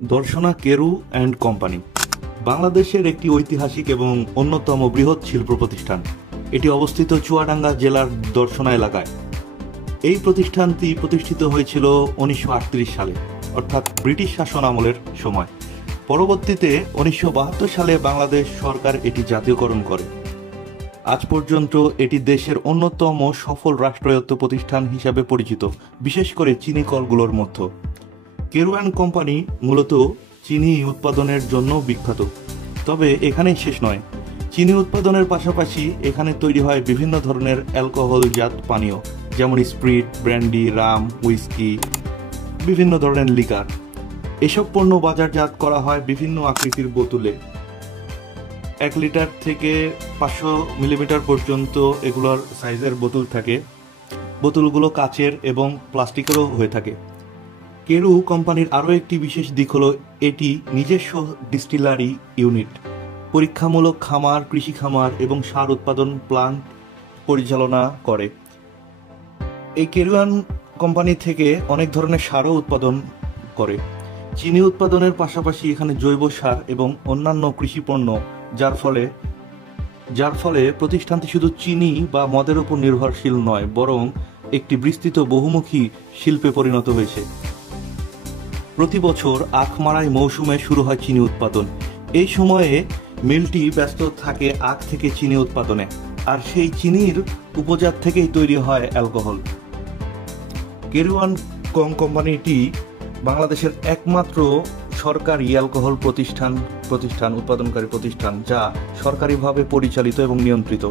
Darshana Carew and company বাংলাদেশের একটি ঐতিহাসিক এবং অন্যতম বৃহৎ শিল্প প্রতিষ্ঠান। এটি অবস্থিত চুয়াডাঙ্গা জেলার দর্শনা এলাকায়। এই প্রতিষ্ঠানটি প্রতিষ্ঠিত হয়েছিল 1938 সালে, অর্থাৎ ব্রিটিশ শাসন আমলের সময়। পরবর্তীতে 1972 সালে বাংলাদেশ সরকার এটি জাতীয়করণ করে। আজ পর্যন্ত এটি দেশের অন্যতম সফল রাষ্ট্রায়ত্ত প্রতিষ্ঠান হিসাবে পরিচিত, বিশেষ করে চিনি কলগুলোর মধ্যে। কেরু অ্যান্ড কোম্পানি মূলত চিনি উৎপাদনের জন্য বিখ্যাত। তবে এখানেই শেষ নয়। চিনি উৎপাদনের পাশাপাশি এখানে তৈরি হয় বিভিন্ন ধরনের অ্যালকোহলজাত পানীয়, যেমন স্প্রিট, ব্র্যান্ডি, রাম, হুইস্কি, বিভিন্ন ধরনের লিকার। এসব পণ্য বাজারজাত করা হয় বিভিন্ন আকৃতির বোতলে। 1 লিটার থেকে 500 মিলিমিটার পর্যন্ত এগুলোর সাইজের বোতল থাকে। বোতলগুলো কাচের এবং প্লাস্টিকেরও হয়ে থাকে। কেরু কোম্পানির আরও একটি বিশেষ দিক হলো এটি নিজস্ব ডিস্টিলারি ইউনিট, পরীক্ষামূলক খামার, কৃষি খামার এবং সার উৎপাদন প্লান্ট পরিচালনা করে। এই কেরু অ্যান্ড কোম্পানি থেকে অনেক ধরনের সারও উৎপাদন করে। চিনি উৎপাদনের পাশাপাশি এখানে জৈব সার এবং অন্যান্য কৃষি পণ্য, যার ফলে প্রতিষ্ঠানটি শুধু চিনি বা মদের উপর নির্ভরশীল নয়, বরং একটি বিস্তৃত বহুমুখী শিল্পে পরিণত হয়েছে। প্রতি বছর আখ মাড়াই মৌসুমে শুরু হয় চিনি উৎপাদন। এই সময়ে মিলটি ব্যস্ত থাকে আখ থেকে চিনি উৎপাদনে, আর সেই চিনির উপজাত থেকেই তৈরি হয় অ্যালকোহল। কেরু অ্যান্ড কোম্পানিটি বাংলাদেশের একমাত্র সরকারি অ্যালকোহল উৎপাদনকারী প্রতিষ্ঠান, যা সরকারিভাবে পরিচালিত এবং নিয়ন্ত্রিত।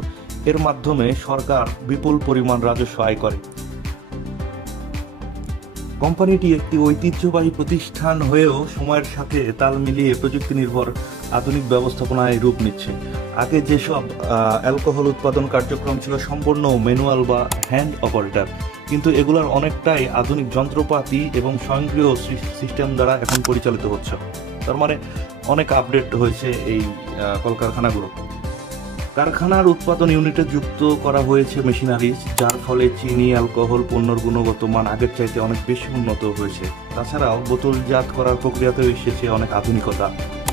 এর মাধ্যমে সরকার বিপুল পরিমাণ রাজস্ব আয় করে। কোম্পানিটি একটি ঐতিহ্যবাহী প্রতিষ্ঠান হয়েও সময়ের সাথে তাল মিলিয়ে প্রযুক্তি নির্ভর আধুনিক ব্যবস্থাপনায় রূপ নিচ্ছে। আগে যেসব অ্যালকোহল উৎপাদন কার্যক্রম ছিল সম্পূর্ণ ম্যানুয়াল বা হ্যান্ড অপারেটর, কিন্তু এগুলোর অনেকটাই আধুনিক যন্ত্রপাতি এবং স্বয়ংক্রিয় সিস্টেম দ্বারা এখন পরিচালিত হচ্ছে। তার মানে অনেক আপডেট হয়েছে এই কলকারখানাগুলো। কারখানার উৎপাদন ইউনিটে যুক্ত করা হয়েছে মেশিনারি, যার ফলে চিনি অ্যালকোহল পণ্যের গুণগত মান আগের চাইতে অনেক বেশি উন্নত হয়েছে। তাছাড়াও বোতলজাত করার প্রক্রিয়াতেও এসেছে অনেক আধুনিকতা।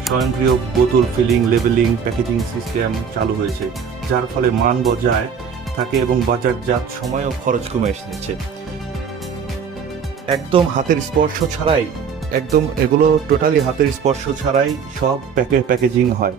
স্বয়ংক্রিয় বোতল ফিলিং, লেবেলিং, প্যাকেজিং সিস্টেম চালু হয়েছে, যার ফলে মান বজায় থাকে এবং বাজারজাত সময় ও খরচ কমে এসেছে। একদম হাতের স্পর্শ ছাড়াই, এগুলো টোটালি হাতের স্পর্শ ছাড়াই সব প্যাকেজিং হয়।